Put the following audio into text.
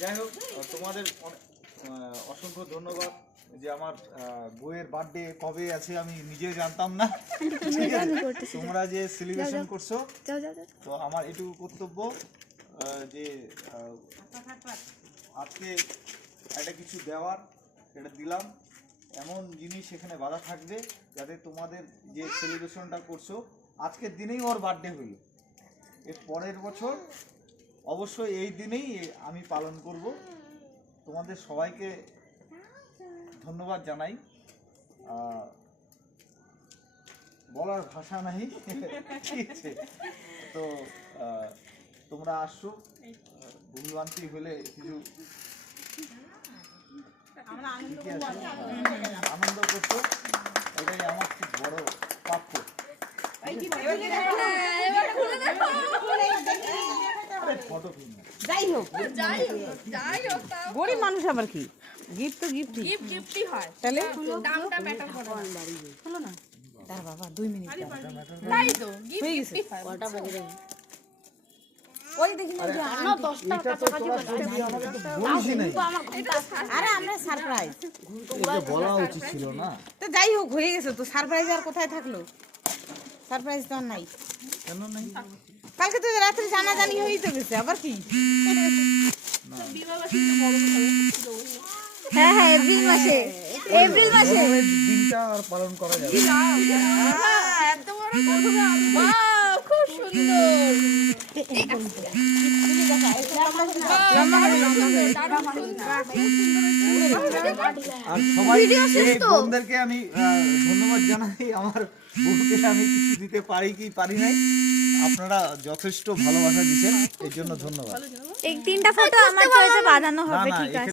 যাই হোক, তোমাদের অসংখ্য ধন্যবাদ যে আমার বইয়ের বার্থডে কবে আছে আমি নিজেও জানতাম না। তোমরা যে সেলিব্রেশন করছো, তো আমার এটুকু কর্তব্য যে আজকে একটা কিছু দেওয়ার, সেটা দিলাম। এমন জিনিস এখানে বাধা থাকবে যাতে তোমাদের যে সেলিব্রেশনটা করছো আজকের দিনেই ওর বার্থডে হইল, এর পরের বছর অবশ্যই এই দিনেই আমি পালন করব। তোমাদের সবাইকে ধন্যবাদ জানাই, বলার ভাষা নাই। ঠিক আছে, তো তোমরা আসছো, ভুলভ্রান্তি হলে কিছু আনন্দ করছো, এটাই আমার খুব বড় প্রাপ্য। যাই হোক গরিব মানুষ আবার কি গিফট, তো গিফটই হয়, তাহলে দামটা ম্যাটার করে না। হলো না দাঁড়া বাবা 2 মিনিট, তাই তো গিফট কটা বাজে ওই দেখি না যে 10টা কাছাকাছি বাজে, আমাকে তো বলিস নাই, আরে আমরা সারপ্রাইজ এটা বলা উচিত ছিল না। তো যাই হোক হয়ে গেছে তো, সারপ্রাইজ আর কোথায় থাকলো, সারপ্রাইজ তো আর নাই। কেন নাই? কালকে তো রাত্রে জানাজানি হয়েই তো গেছে, আবার কি? হ্যাঁ হ্যাঁ, এপ্রিল মাসে দিনটা আর পালন করা যাবে। এত বড় কথা, বাহ খুব সুন্দর। আর সবাই এই বোনদেরকে আমি ধন্যবাদ জানাই। আমার বউকে আমি কিছু দিতে পারি কি পারি নাই, আপনারা যথেষ্ট ভালোবাসা দিচ্ছেন, এর জন্য ধন্যবাদ। এই 3টা ফটো আমার চয়েসে বাঁধানো হবে, ঠিক আছে।